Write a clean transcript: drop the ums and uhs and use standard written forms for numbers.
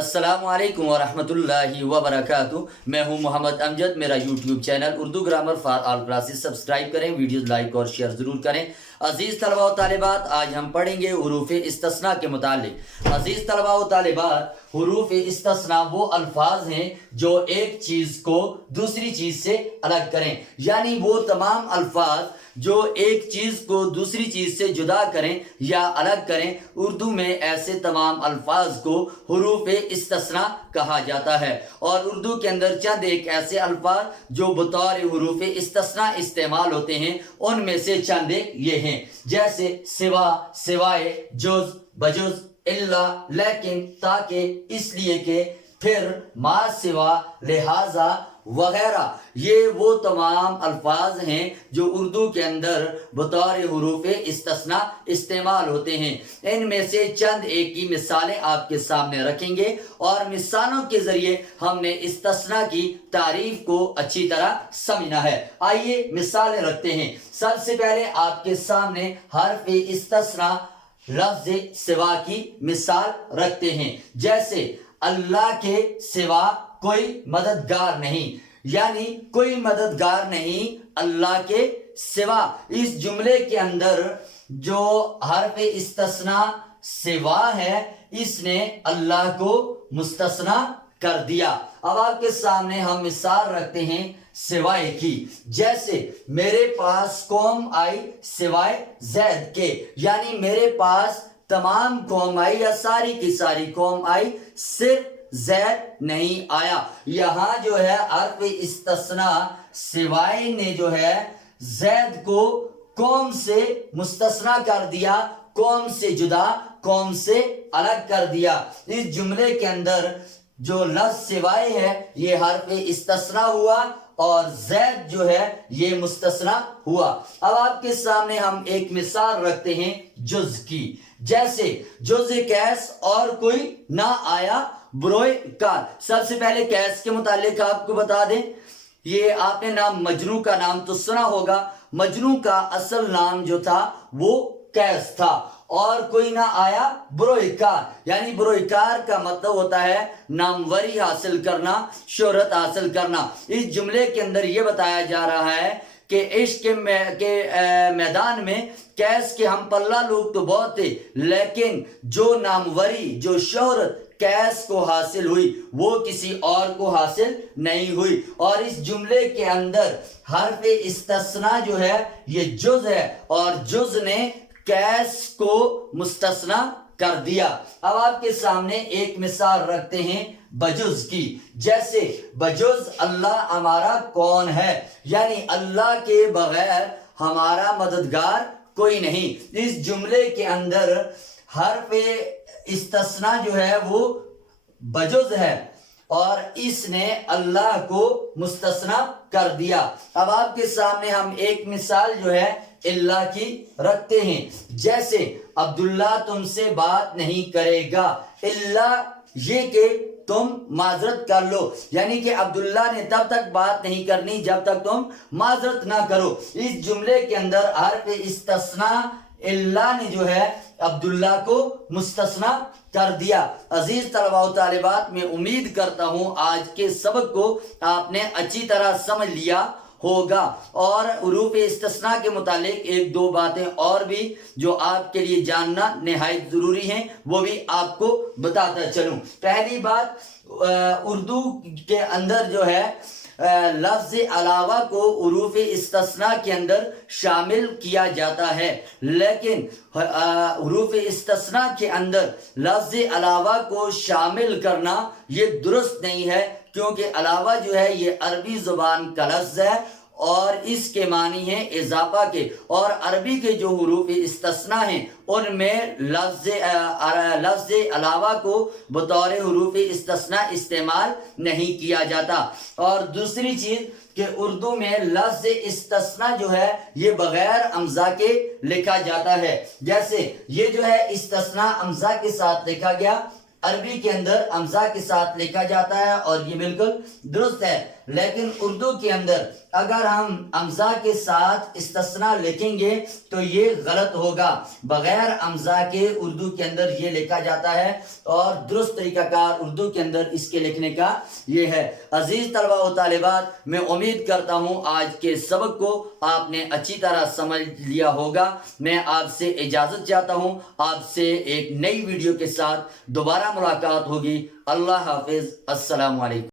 अस्सलाम वालेकुम वरहमतुल्लाहि वबरकातुहू। मैं हूं मोहम्मद अमजद। मेरा YouTube channel Urdu grammar for all classes subscribe करें, वीडियोस लाइक और शेयर ज़रूर करें। अजीज़ तलबा व तालिबात, आज हम पढ़ेंगे हुरूफ इस्तिस्ना के मुतालिक। अजीज़ तलबा व तालिबात, हुरूफ इस्तिस्ना वो अल्फाज हैं जो एक चीज़ को दूसरी चीज़ से अलग करें, यानी वो तमाम अल्फाज जो एक चीज़ को दूसरी चीज़ से जुदा करें या अलग करें। उर्दू में ऐसे तमाम अल्फाज को हुरूफ इस्तिस्ना कहा जाता है। और उर्दू के अंदर चंद एक ऐसे अल्फाज जो बतौर हुरूफ इस्तिस्ना इस्तेमाल होते हैं, उनमें से चंद एक ये हैं, जैसे सिवा, सिवाए, जुज, बजुज, इल्ला, लेकिन, ताकि, इसलिए के, फिर, मा सिवा, लिहाजा वगैरह। ये वो तमाम अल्फाज हैं जो उर्दू के अंदर बतौर हुरूफ इस्तिस्ना इस्तेमाल होते हैं। इनमें से चंद एक की मिसालें आपके सामने रखेंगे और मिसालों के जरिए हमने इस्तिस्ना की तारीफ को अच्छी तरह समझना है। आइए मिसालें रखते हैं। सबसे पहले आपके सामने हर्फ इस्तिस्ना लफ्ज सिवा की मिसाल रखते हैं, जैसे अल्लाह के सिवा कोई मददगार नहीं, यानी कोई मददगार नहीं अल्लाह के सिवा। इस जुमले के अंदर जो हर्फ इस्तिस्ना सिवा है, इसने अल्लाह को मुस्तस्ना कर दिया। अब आपके सामने हम मिसाल रखते हैं सिवाय की, जैसे मेरे पास कौम आई सिवाय जैद के, यानी मेरे पास तमाम कौम आई या सारी की सारी कौम आई, सिर्फ जैद नहीं आया। यहां जो है हर्फ इस्तिस्ना सिवाय ने जो है जैद को कौम से मुस्तस्ना कर दिया, कौम से जुदा, कौम से अलग कर दिया। इस जुमले के अंदर जो लफ्ज सिवाय है ये हर्फ इस्तिस्ना हुआ और जैद जो है ये मुस्तस्ना हुआ। अब आपके सामने हम एक मिसाल रखते हैं जुज की, जैसे जुज कैस और कोई ना आया बुरोए कार। सबसे पहले कैस के मुतालिक आपको बता दें, ये आपने नाम मजनू का नाम तो सुना होगा। मजनू का असल नाम जो था वो कैस था, और कोई ना आया बुरोइकार, यानी बुरोइकार का मतलब होता है नामवरी हासिल करना, शोहरत हासिल करना। इस जुमले के अंदर ये बताया जा रहा है कि इश्क के मैदान में कैस के हम पल्ला लोग तो बहुत थे, लेकिन जो नामवरी, जो शोहरत कैस को हासिल हुई वो किसी और को हासिल नहीं हुई। और इस जुमले के अंदर हर्फ इस्तिस्ना जो है ये जुज है, और जुज ने कैस को मुस्तस्ना कर दिया। अब आपके सामने एक मिसाल रखते हैं बजुज की, जैसे बजुज अल्लाह हमारा कौन है, यानी अल्लाह के बगैर हमारा मददगार कोई नहीं। इस जुमले के अंदर हर्फ इस्तिस्ना जो है वो बजुज है और इसने अल्लाह को मुस्तस्ना कर दिया। अब आपके सामने हम एक मिसाल जो है इल्ला की रखते हैं, जैसे अब्दुल्ला तुमसे बात नहीं करेगा, इल्ला ये कि तुम माजरत कर लो, यानी कि अब्दुल्ला ने तब तक बात नहीं करनी जब तक तुम माजरत ना करो। इस जुमले के अंदर हर्फ इस्तिस्ना इल्ला ने जो है अब्दुल्ला को मुस्तस्ना कर दिया। अजीज तलबा व तालिबात, मैं उम्मीद करता हूं आज के सबक को आपने अच्छी तरह समझ लिया होगा। और हुरूफ इस्तिस्ना के मुतालिक एक दो बातें और भी जो आपके लिए जानना निहायत जरूरी हैं, वो भी आपको बताता चलूं। पहली बात, उर्दू के अंदर जो है लफ्ज अलावा को हुरूफ इस्तिस्ना के अंदर शामिल किया जाता है, लेकिन हुरूफ इस्तिस्ना के अंदर लफ्ज अलावा को शामिल करना ये दुरुस्त नहीं है, क्योंकि अलावा जो है ये अरबी जुबान का लफ्ज है और इसके मानी है इजाफा के, और अरबी के जो हुरूफ इस्तिस्ना हैं उनमें लफ्ज अलावा को बतौर हुरूफ इस्तिस्ना इस्तेमाल नहीं किया जाता। और दूसरी चीज कि उर्दू में लफ्ज इस्तिस्ना जो है ये बगैर अमजा के लिखा जाता है, जैसे ये जो है इस्तिस्ना अमजा के साथ लिखा गया, अरबी के अंदर अमजा के साथ लिखा जाता है और ये बिल्कुल दुरुस्त है। لیکن اردو کے اندر اگر ہم امزا کے ساتھ استثنا لکھیں گے تو یہ غلط ہوگا. بغیر امزا کے اردو کے اندر یہ لکھا جاتا ہے اور درست طریقہ کار اردو کے اندر اس کے لکھنے کا یہ ہے. عزیز طلبہ و طالبات، میں امید کرتا ہوں آج کے سبق کو آپ نے اچھی طرح سمجھ لیا ہوگا. میں آپ سے اجازت چاہتا ہوں، آپ سے ایک نئی ویڈیو کے ساتھ دوبارہ ملاقات ہوگی. اللہ حافظ، السلام علیکم.